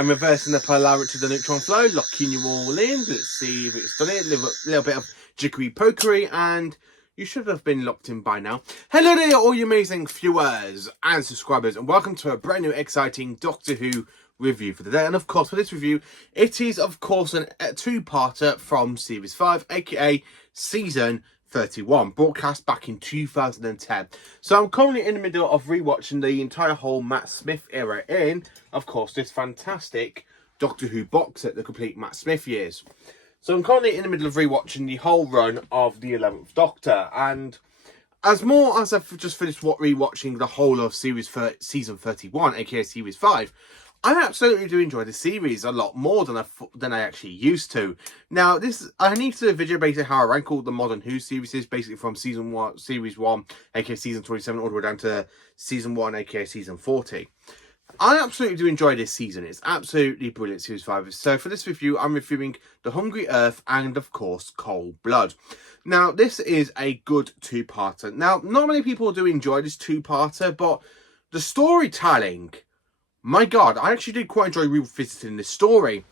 I'm reversing the polarity of the neutron flow, locking you all in. Let's see if it's done it. A little bit of jiggery pokery, and you should have been locked in by now. Hello there, all you amazing viewers and subscribers, and welcome to a brand new exciting Doctor Who review for the day. And of course, for this review, it is of course a two-parter from Series 5, aka Season 31, broadcast back in 2010. So I'm currently in the middle of rewatching the entire whole Matt Smith era in, of course, this fantastic Doctor Who box set, the complete Matt Smith years. So I'm currently in the middle of rewatching the whole run of the 11th Doctor, and as I've just finished rewatching the whole of Season 31, aka Series 5, I absolutely do enjoy the series a lot more than I actually used to. Now, I need to do a video basically how I rank all the modern Who series, basically from Series 1, aka Season 27, all the way down to Season 1, aka Season 40. I absolutely do enjoy this season. It's absolutely brilliant, Series 5. So for this review, I'm reviewing The Hungry Earth and, of course, Cold Blood. Now, this is a good two-parter. Now, not many people do enjoy this two-parter, but the storytelling, my God, I actually did quite enjoy revisiting this story.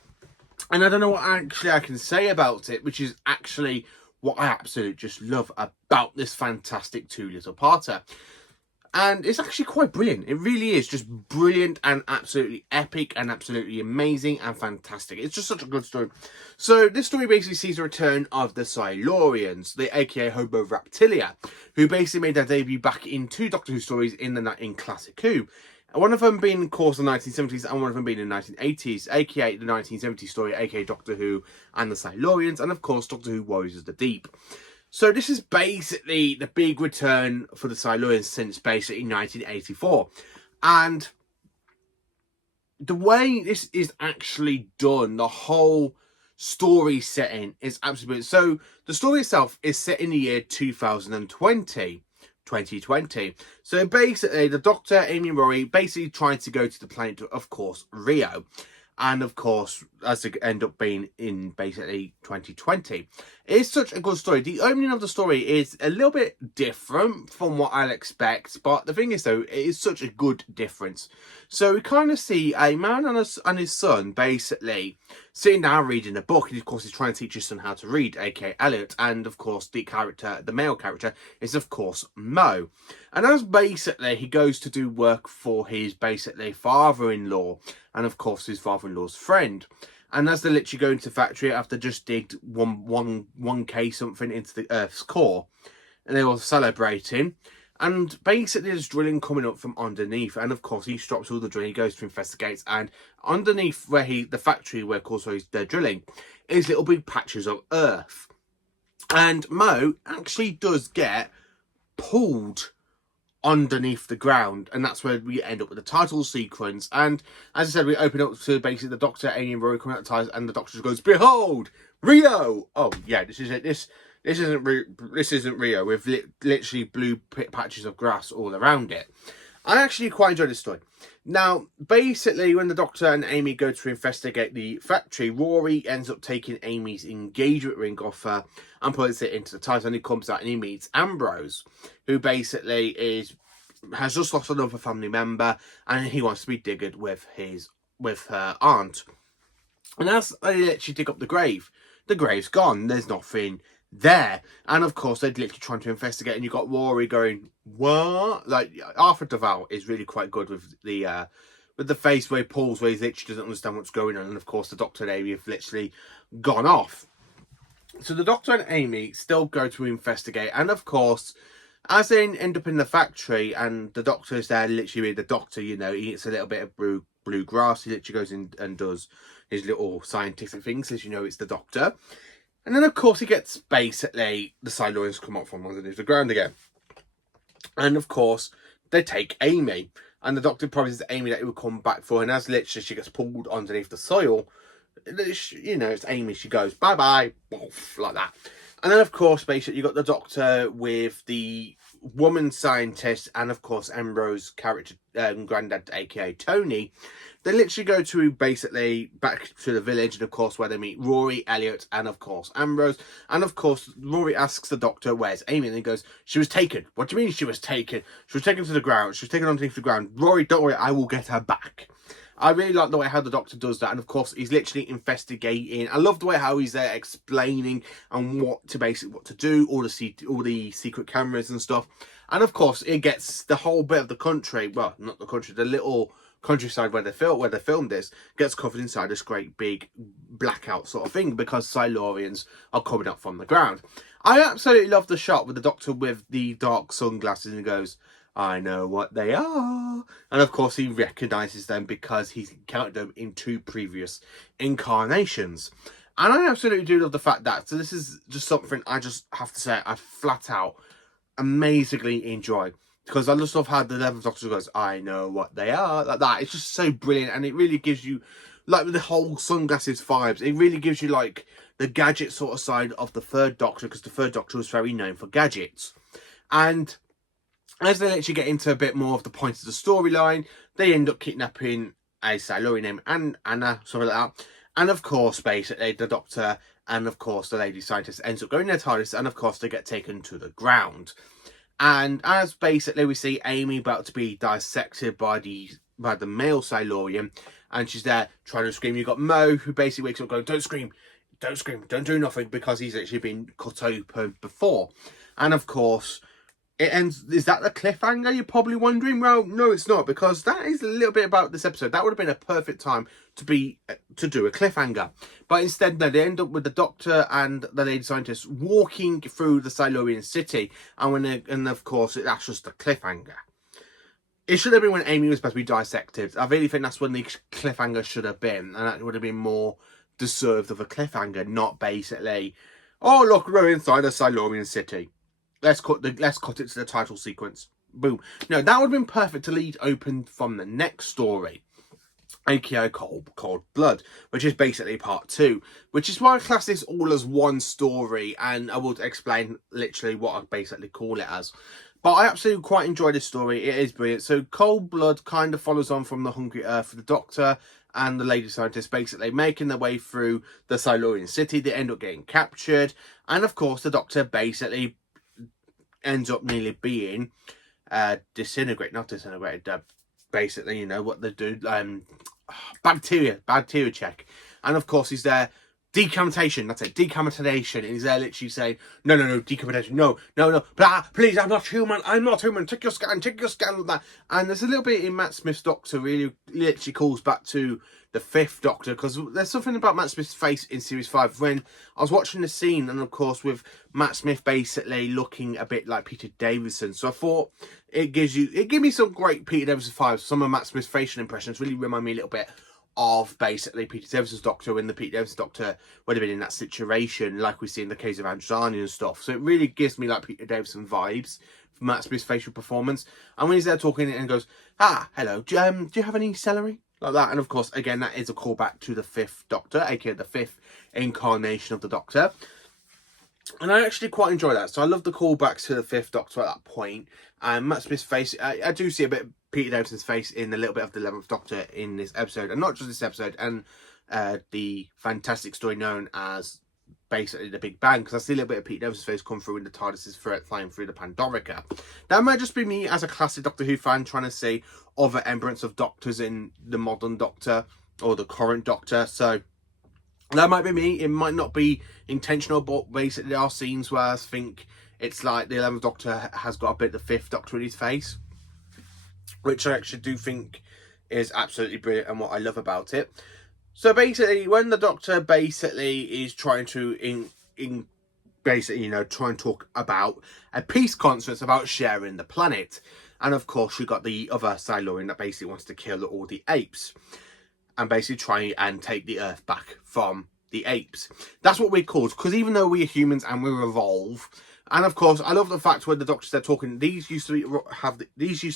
And I don't know what actually I can say about it, which is actually what I absolutely just love about this fantastic two-little-parter. And it's actually quite brilliant. It really is just brilliant and absolutely epic and absolutely amazing and fantastic. It's just such a good story. So this story basically sees the return of the Silurians, the aka Homo Reptilia, who basically made their debut back in two Doctor Who stories in Classic Who. One of them being, of course, the 1970s, and one of them being in the 1980s, aka the 1970s story, aka Doctor Who and the Silurians, and of course Doctor Who Warriors of the Deep. So this is basically the big return for the Silurians since basically 1984. And the way this is actually done, the whole story setting is absolutely brilliant. So the story itself is set in the year 2020. So basically the Doctor, Amy and Rory basically trying to go to the planet, of course, Rio. And of course, as it end up being in basically 2020. It's such a good story. The opening of the story is a little bit different from what I'll expect. But the thing is, though, it is such a good difference. So we kind of see a man and his son basically sitting down reading a book. And of course, he's trying to teach his son how to read, aka Elliot. And of course, the male character is, of course, Mo. And as basically he goes to do work for his basically father-in-law. And of course, his father-in-law's friend. And as they literally go into the factory after just digged 1K something into the Earth's core, and they were celebrating, and basically there's drilling coming up from underneath, and of course he stops all the drilling, he goes to investigate, and underneath where the factory where of course they're drilling is little big patches of Earth, and Mo actually does get pulled underneath the ground, and that's where we end up with the title sequence. And as I said, we open up to basically the Doctor, Amy and Rory coming out the tires, and the Doctor just goes, "Behold, Rio!" Oh yeah, this is it. This isn't Rio. With literally blue patches of grass all around it. I actually quite enjoy this story. Now, basically, when the Doctor and Amy go to investigate the factory, Rory ends up taking Amy's engagement ring off her and puts it into the TARDIS, and he comes out and he meets Ambrose, who basically has just lost another family member, and he wants to be digged with her aunt. And as they literally dig up the grave's gone. There's nothing there, and of course they're literally trying to investigate, and you've got Rory going, "What?" Like Arthur Duval is really quite good with the face where he pulls, where he literally doesn't understand what's going on, and of course the Doctor and Amy have literally gone off. So the Doctor and Amy still go to investigate, and of course, as they end up in the factory, and the Doctor is there, literally the Doctor, he eats a little bit of blue grass, he literally goes in and does his little scientific things, as it's the Doctor. And then, of course, he gets basically the Silurians come up from underneath the ground again. And, of course, they take Amy. And the Doctor promises Amy that he will come back for her. And as literally she gets pulled underneath the soil, it's Amy. She goes, bye-bye, like that. And then, of course, basically, you got the Doctor with the woman scientist and, of course, Ambrose character, granddad, aka Tony. They literally go to basically back to the village, and of course where they meet Rory, Elliot, and of course Ambrose. And of course Rory asks the Doctor, "Where's Amy?" And he goes, "She was taken." "What do you mean she was taken?" "She was taken to the ground. She was taken underneath the ground." "Rory, don't worry, I will get her back." I really like the way how the Doctor does that, and of course he's literally investigating. I love the way how he's there explaining and what to do, all the secret cameras and stuff. And of course it gets the whole bit of the country, well, not the country, the little countryside where they filmed this, gets covered inside this great big blackout sort of thing because Silurians are coming up from the ground. I absolutely love the shot with the Doctor with the dark sunglasses, and he goes, I know what they are. And of course he recognises them because he's encountered them in 2 previous incarnations. And I absolutely do love the fact that, so this is just something I just have to say I flat out amazingly enjoy. Because I just love how the 11th Doctor goes, I know what they are, like that. It's just so brilliant, and it really gives you, like, with the whole sunglasses vibes, it really gives you, like, the gadget sort of side of the 3rd Doctor, because the 3rd Doctor was very known for gadgets. And as they actually get into a bit more of the point of the storyline, they end up kidnapping a Silurian named Anna, something like that. And of course, basically, the Doctor and of course the lady scientist ends up going in their TARDIS, and of course they get taken to the ground. And as basically we see Amy about to be dissected by the male Silurian, and she's there trying to scream. You've got Mo, who basically wakes up going, don't scream, don't do nothing, because he's actually been cut open before. And of course it ends. Is that the cliffhanger, you're probably wondering? Well, no, it's not, because that is a little bit about this episode. That would have been a perfect time to do a cliffhanger, but instead no, they end up with the Doctor and the lady scientist walking through the Silurian city, and of course that's just a cliffhanger. It should have been when Amy was supposed to be dissected. I really think that's when the cliffhanger should have been, and that would have been more deserved of a cliffhanger, not basically, oh look, we're inside a Silurian city. Let's cut it to the title sequence. Boom. No, that would have been perfect to lead open from the next story, aka Cold Blood, which is basically part 2, which is why I class this all as one story, and I will explain literally what I basically call it as. But I absolutely quite enjoy this story. It is brilliant. So Cold Blood kind of follows on from the Hungry Earth for the Doctor and the lady scientist basically making their way through the Silurian city. They end up getting captured, and of course the Doctor basically ends up nearly being disintegrated, basically, you know what they do, bacteria check. And of course he's there, decapitation, that's it, decapitation, and he's there literally saying, no, decapitation, no, please, I'm not human, take your scan with that. And there's a little bit in Matt Smith's Doctor really literally calls back to the 5th Doctor, because there's something about Matt Smith's face in series 5 when I was watching the scene, and of course with Matt Smith basically looking a bit like Peter Davison. So I thought it gave me some great Peter Davison vibes. Some of Matt Smith's facial impressions really remind me a little bit of basically Peter Davison's Doctor, when the Peter Davison Doctor would have been in that situation, like we see in the case of Androzani and stuff. So it really gives me like Peter Davison vibes for Matt Smith's facial performance. And when he's there talking and goes, hello, do you have any celery? Like that. And of course, again, that is a callback to the 5th Doctor, aka the 5th incarnation of the Doctor. And I actually quite enjoy that. So I love the callbacks to the 5th Doctor at that point. And Matt Smith's face, I do see a bit of Peter Davison's face in a little bit of the 11th Doctor in this episode. And not just this episode, and the fantastic story known as basically the Big Bang, because I see a little bit of Peter Davison's face come through in the TARDIS's flying through the Pandorica. That might just be me as a classic Doctor Who fan trying to see other embryons of Doctors in the modern Doctor or the current Doctor. So that might be me. It might not be intentional, but basically there are scenes where I think it's like the 11th Doctor has got a bit of the 5th Doctor in his face, which I actually do think is absolutely brilliant and what I love about it. So basically, when the Doctor basically is trying to basically, you know, try and talk about a peace conference about sharing the planet, and of course you got the other Silurian that basically wants to kill all the apes and basically try and take the Earth back from the apes. That's what we're called, because even though we're humans and we evolve, and of course I love the fact when the Doctors are talking, these used to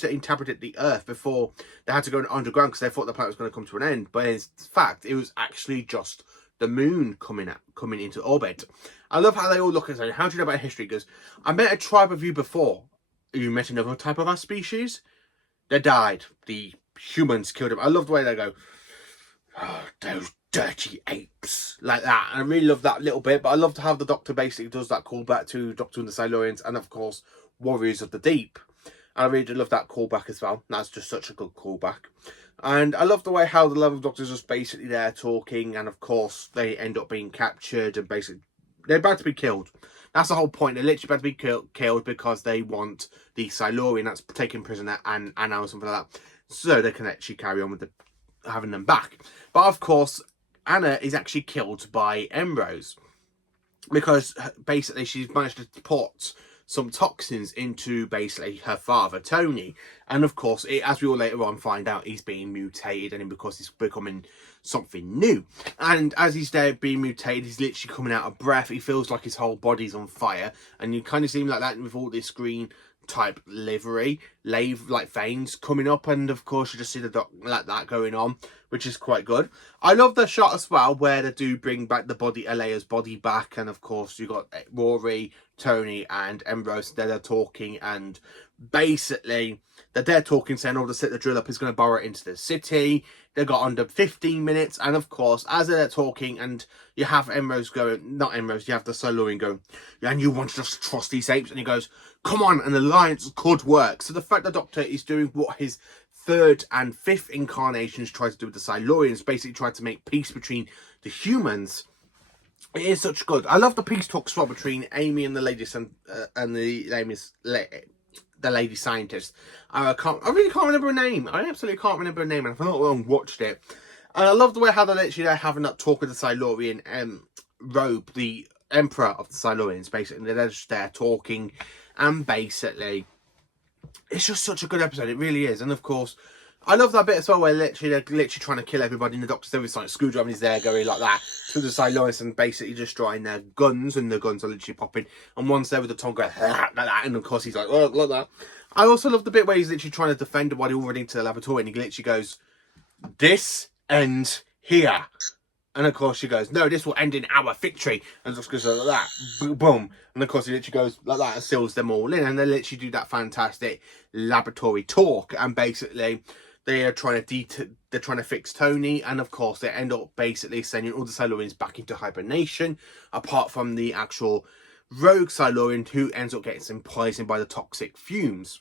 inhabit the Earth before they had to go underground because they thought the planet was going to come to an end. But in fact, it was actually just the moon coming into orbit. I love how they all look and say, "How do you know about history?" He goes, "I met a tribe of you before. You met another type of our species. They died. The humans killed them." I love the way they go, "Oh, those dirty apes," like that. And I really love that little bit. But I love how the Doctor basically does that callback to Doctor and the Silurians, and of course Warriors of the Deep. And I really do love that callback as well. That's just such a good callback. And I love the way how the level doctor's just basically there talking, and of course they end up being captured and basically they're about to be killed. That's the whole point. They're literally about to be killed because they want the Silurian that's taken prisoner and Anna or something like that, so they can actually carry on with having them back. But of course, Anna is actually killed by Emrose because basically she's managed to put some toxins into basically her father, Tony. And of course, as we all later on find out, he's being mutated, and because he's becoming something new. And as he's there being mutated, he's literally coming out of breath. He feels like his whole body's on fire. And you kind of see him like that with all this green type livery, like veins coming up. And of course, you just see the doc like that going on, which is quite good. I love the shot as well where they do bring back the body, Alea's body back. And of course, you got Rory, Tony and Emrose. They're talking, and basically they're talking, saying, oh, the drill up is going to borrow it into the city. They got under 15 minutes, and of course, as they're talking, and you have Emrose going, not Emrose, you have the Silurian going, yeah, and you wanted us to trust these apes, and he goes, come on, an alliance could work. So the fact the Doctor is doing what his third and fifth incarnations try to do with the Silurians, basically try to make peace between the humans. It is such good. I love the peace talks as well between Amy and the lady and the lady scientist. I really can't remember her name. I absolutely can't remember her name, and I've not long watched it. And I love the way how they're literally having that talk with the Silurian Robe, the Emperor of the Silurians. Basically, they're just there talking, and basically, it's just such a good episode. It really is. And of course, I love that bit as well where they're literally trying to kill everybody, and the Doctor's there with like screwdriver, and he's there going like that to the Silurians and basically just drawing their guns, and the guns are literally popping. And one's there with the tongue going like that, and of course he's like, oh, like that. I also love the bit where he's literally trying to defend while he's already into the laboratory, and he literally goes, this ends here. And of course she goes, no, this will end in our victory. And just goes like that, boom. And of course he literally goes like that and seals them all in. And they literally do that fantastic laboratory talk. And basically they are trying to fix Tony. And of course they end up basically sending all the Silurians back into hibernation, apart from the actual rogue Silurian who ends up getting poisoned by the toxic fumes.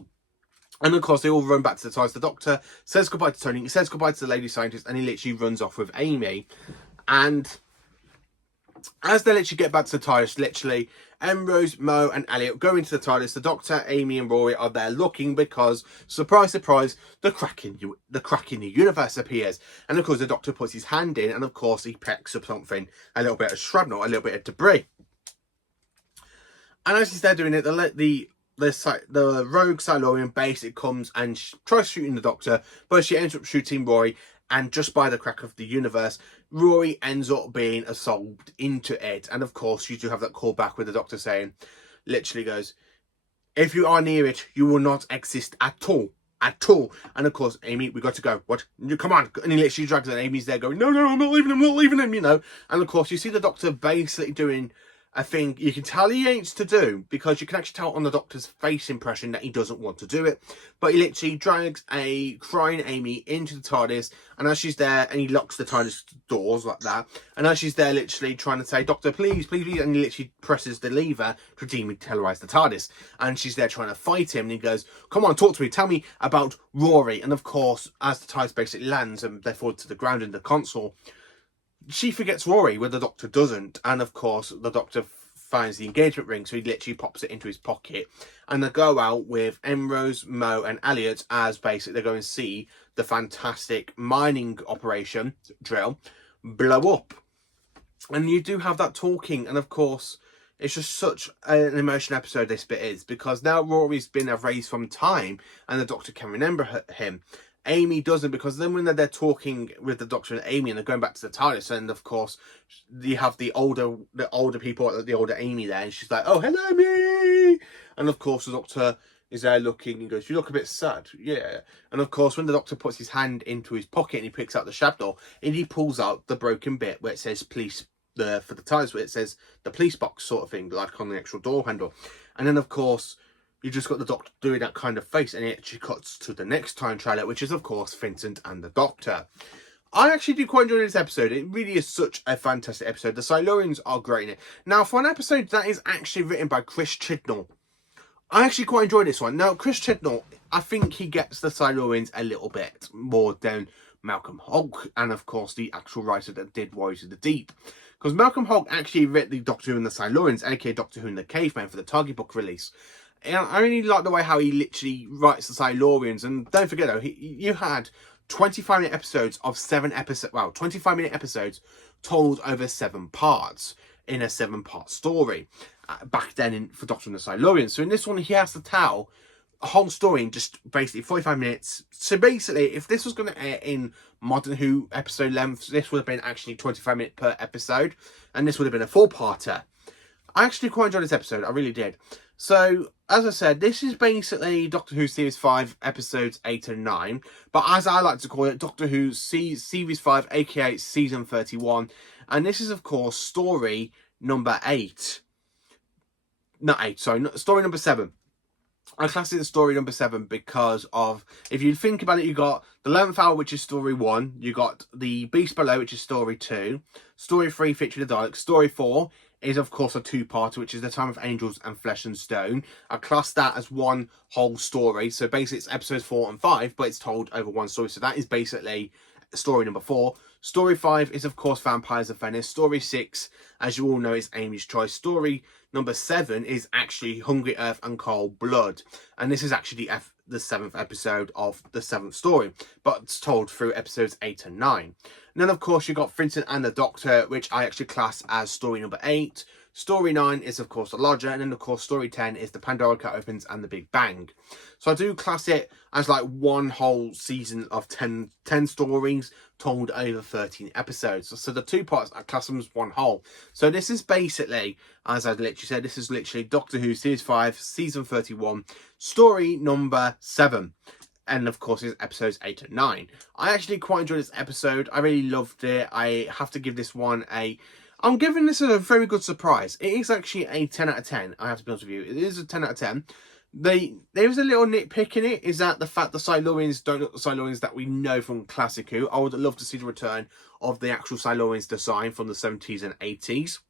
And of course, they all run back to the TARDIS. The Doctor says goodbye to Tony, he says goodbye to the lady scientist, and he literally runs off with Amy. And as they literally get back to the TARDIS, literally, Emrose, Mo, and Elliot go into the TARDIS. The Doctor, Amy, and Rory are there looking because, surprise, surprise, the crack in the universe appears. And of course, the Doctor puts his hand in, and of course, he picks up something, a little bit of shrapnel, a little bit of debris. And as he's there doing it, the rogue Silurian basically comes and tries shooting the Doctor, but she ends up shooting Rory, and just by the crack of the universe, Rory ends up being absorbed into it. And of course, you do have that callback with the Doctor saying, literally goes, if you are near it, you will not exist at all. At all. And of course, Amy, we got to go. What? Come on. And he literally drags her, and Amy's there going, no, I'm not leaving him, you know. And of course, you see the Doctor basically doing a thing you can tell he ain't to do, because you can actually tell on the Doctor's face impression that he doesn't want to do it. But he literally drags a crying Amy into the TARDIS, and as she's there, and he locks the TARDIS doors like that, and as she's there literally trying to say, Doctor, please, please, please, and he literally presses the lever to demilitarize the TARDIS, and she's there trying to fight him, and he goes, come on, talk to me, tell me about Rory. And of course, as the TARDIS basically lands and they fall to the ground in the console, she forgets Rory, where the Doctor doesn't. And of course, the Doctor finds the engagement ring, so he literally pops it into his pocket. And they go out with Emrose, Mo, and Elliot as basically they go and see the fantastic mining operation drill blow up. And you do have that talking, and of course, it's just such an emotional episode this bit is, because now Rory's been erased from time, and the Doctor can remember him. Amy doesn't, because then when they're talking with the Doctor and Amy and they're going back to the TARDIS, and of course you have the older people, the older Amy there, and she's like, oh, hello, me. And of course the Doctor is there looking and goes, you look a bit sad. Yeah. And of course when the Doctor puts his hand into his pocket and he picks out the shrapnel, and he pulls out the broken bit where it says police, for the TARDIS, where it says the police box sort of thing, like on the actual door handle. And then of course you just got the Doctor doing that kind of face, and it actually cuts to the next time trailer, which is, of course, Vincent and the Doctor. I actually do quite enjoy this episode. It really is such a fantastic episode. The Silurians are great in it. Now, for an episode that is actually written by Chris Chibnall, I actually quite enjoyed this one. Now, Chris Chibnall, I think he gets the Silurians a little bit more than Malcolm Hulke, and of course the actual writer that did Warriors of the Deep. Because Malcolm Hulke actually read the Doctor Who and the Silurians, aka Doctor Who and the Caveman, for the Target book release. And I really like the way how he literally writes the Silurians. And don't forget though, you had 25-minute episodes of 25-minute episodes told over 7 parts in a 7-part story back then for Doctor and the Silurians. So in this one, he has to tell a whole story in just basically 45 minutes. So basically, if this was going to air in Modern Who episode length, this would have been actually 25 minutes per episode, and this would have been a 4-parter. I actually quite enjoyed this episode, I really did. So, as I said, this is basically Doctor Who Series 5, episodes 8 and 9. But as I like to call it, Doctor Who Series 5, aka Season 31. And this is, of course, story number 8. Story number 7. I class it as story number 7 because of, if you think about it, you got the 11th Hour, which is story 1. You got the Beast Below, which is story 2. Story 3, featuring the Daleks. Story 4 is, of course, a 2-parter, which is The Time of Angels and Flesh and Stone. I class that as one whole story. So basically, it's episodes 4 and 5, but it's told over one story. So that is basically story number 4. Story 5 is, of course, Vampires of Venice. Story 6, as you all know, is Amy's Choice. Story number 7 is actually Hungry Earth and Cold Blood. And this is actually the 7th episode of the 7th story, but it's told through episodes 8 and 9. And then, of course, you've got Vincent and the Doctor, which I actually class as story number 8. Story 9 is, of course, The Lodger. And then, of course, story 10 is The Pandora Cat Opens and The Big Bang. So I do class it as like one whole season of 10 stories told over 13 episodes. So the 2 parts, I class them as one whole. So this is basically, as I literally said, this is literally Doctor Who Series 5, Season 31, story number 7. And of course, it's episodes 8 and 9. I actually quite enjoyed this episode. I really loved it. I have to give this one I'm giving this a very good surprise. It is actually a 10 out of 10. I have to be honest with you. It is a 10 out of 10. There is a little nitpick in it, is that the fact the Silurians don't look the Silurians that we know from Classic Who. I would love to see the return of the actual Silurians design from the 70s and 80s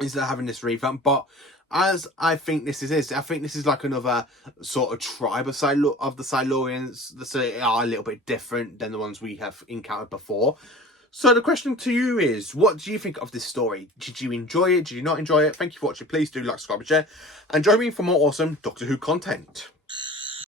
instead of having this revamp. But as I think this is, I think this is like another sort of tribe of the Silurians. So they are a little bit different than the ones we have encountered before. So the question to you is, what do you think of this story? Did you enjoy it? Did you not enjoy it? Thank you for watching. Please do like, subscribe, and share. And join me for more awesome Doctor Who content.